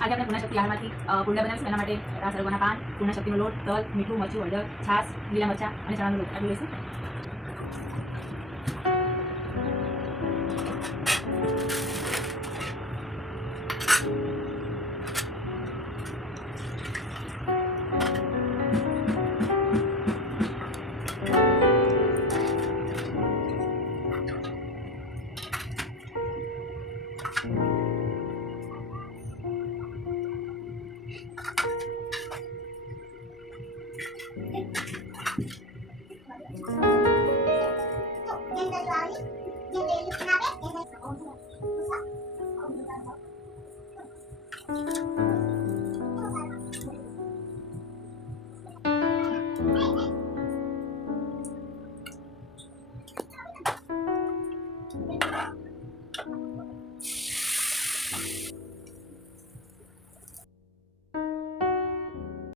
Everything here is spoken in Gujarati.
આજે આપણે પૂર્ણ શક્તિ આહારમાંથી કુંડા બનાવીશું. એના માટે સરગવાના પાન, પૂર્ણ શક્તિનો લોટ, તલ, મીઠું, મરચું, હળદર, છાશ, લીલા મરચાં અને ચણાનો લોટ આટલું લઈશું.